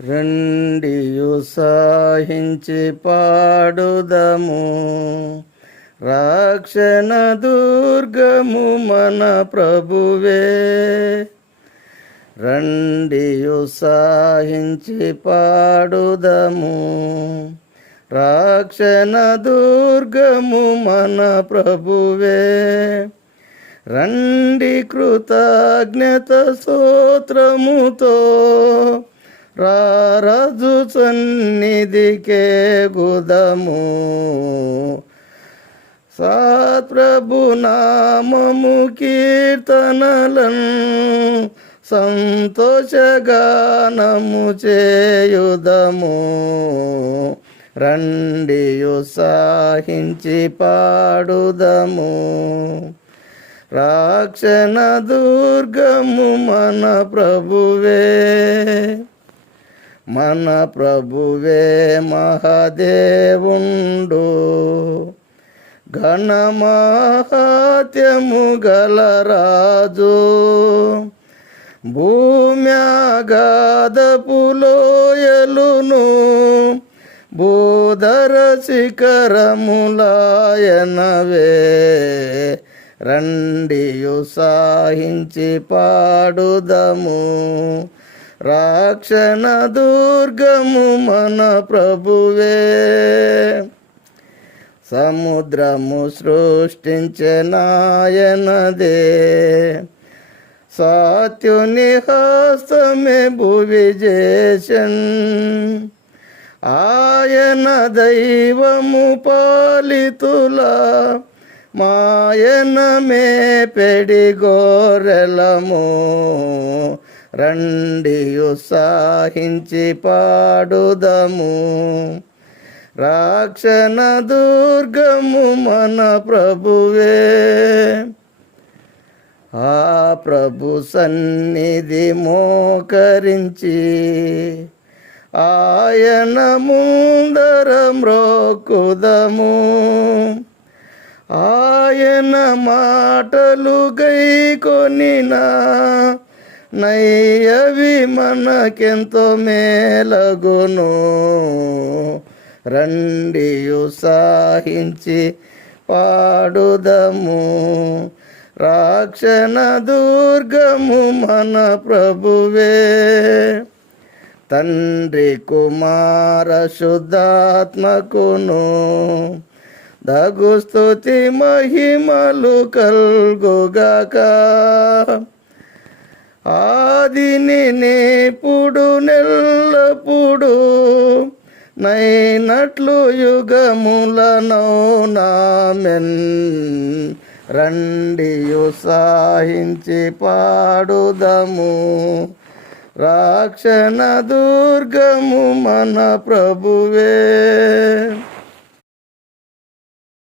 రెండియు సాహించి పాడుదము. రాక్షణ దుర్గము మన ప్రభువే. రండియు సాహించి పాడుదము. రాక్షణ దుర్గము మన ప్రభువే. రండి కృతజ్ఞత స్తోత్రముతో రారజు సన్నిధికే గుదము. సత్ప్రభు నామము కీర్తనలను సంతోషగానము చేయుదము. రండియు సాహించి పాడుదము. రాక్షణ దుర్గము మన ప్రభువే. మన ప్రభువే మహాదేవుండు. ఘనమహాత్యము గలరాజు భూమ్యాగాధపులోయలును భూధర శిఖరములాయనవే. రండియు సాహించి పాడుదము. రాక్షణ దుర్గము మన ప్రభువే. సముద్రము సృష్టించనాయనదే సాత్యుని హస్తమే భువి చేసన్ ఆయన దైవము పాలితుల మాయన మే పెడి గోరెలము రండియు సాహించి పాడుదము. రాక్షణ దుర్గము మన ప్రభువే. ఆ ప్రభు సన్నిధి మోకరించి ఆయన ముందర మ్రోకుదము. ఆయన మాటలు గైకొనినా నయ్యవి మనకెంతో మేలగును. రండి సాహించి పాడుదము. రాక్షణ దుర్గము మన ప్రభువే. తండ్రి కుమార శుద్ధాత్మకును. దగుస్తుతి మహిమలు కల్గుగాక. నైనట్లు యుగములను నామెన్ రండియు సాహించి పాడుదము. రాక్షణ దుర్గము మన ప్రభువే.